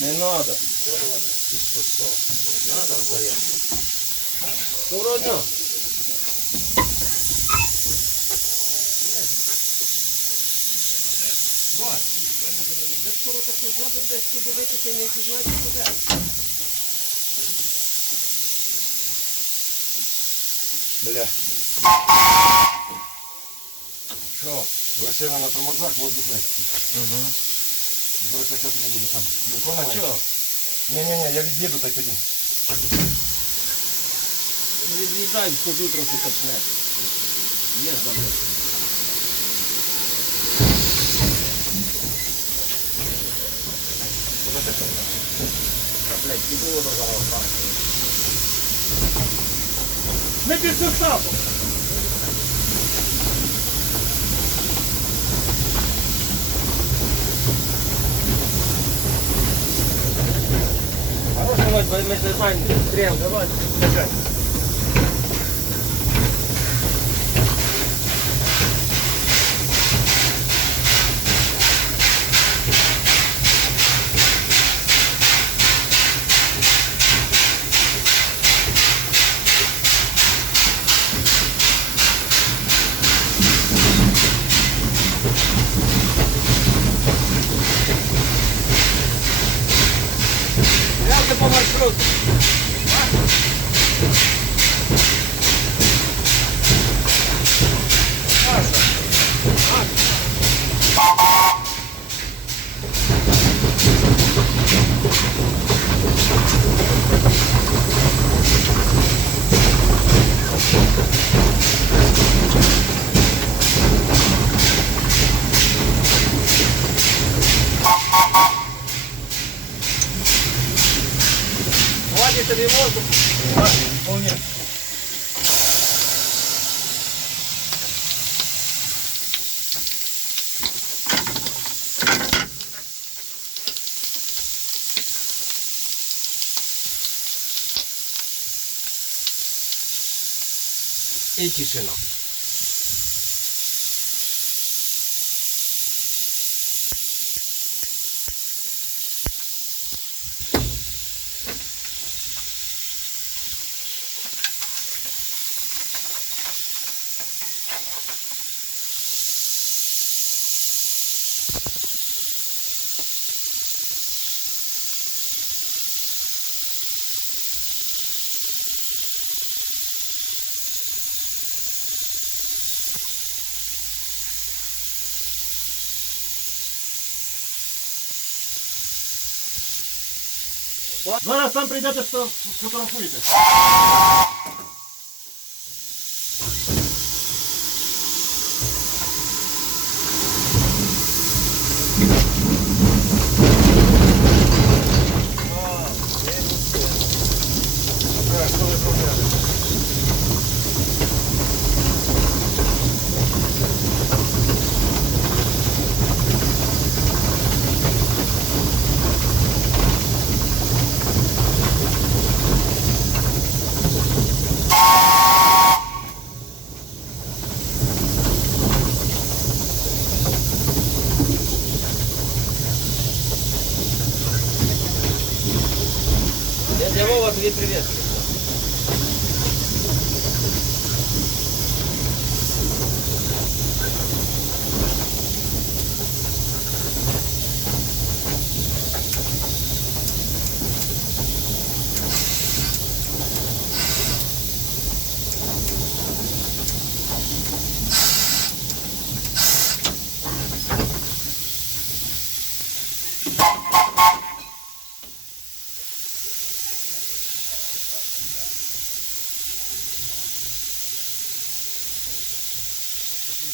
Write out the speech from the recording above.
Не надо. Надо вдає. Доброго дня. Ви скоро так не зробив десь подивитися і не пізнаєте куди. Бля. Що? Лишила на тормозах, воздух легкий. Угу. Зараз качати не буду сам. А що? Ні, я від'їду, та й тоді. Від'їжджай, ходу трохи качне. Є ж давно. Блядь, не було до зараз там. Не під составом! Хорош, Володь, бо ми ж не знаємо, стріл, давай. Чекай. Стрілки по маршруту. Хватит тобі воздух. Вполне. І тишина. Зараз там прийдете, що фотографуєте. Дядя Вова, тобі привіт.